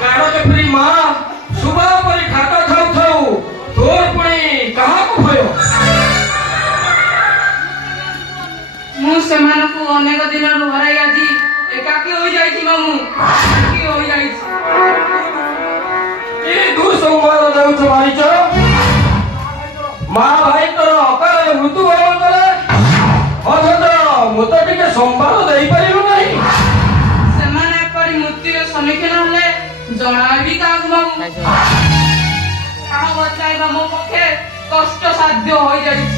गाड़ो के फ्री माँ सुबह परी खाता खाऊ खाऊ तोर पुणी कहाँ को भयो मु सेमानकु अनेक दिन हराई आजी एकाकी होई जाईची मामू एकाकी होई जाईची ए दुसंवाद देउछ मारिच माँ भाई तोर अकाल मृत्यु बरण करे अथच मु तो टिके संवाद देई परिबो नाही सेमाने परी मृत्युर सम्मुखीन हले जणाबी काकु मामू प्राण बचाइबा मो पक्षे कष्ट साध्य होई जाईची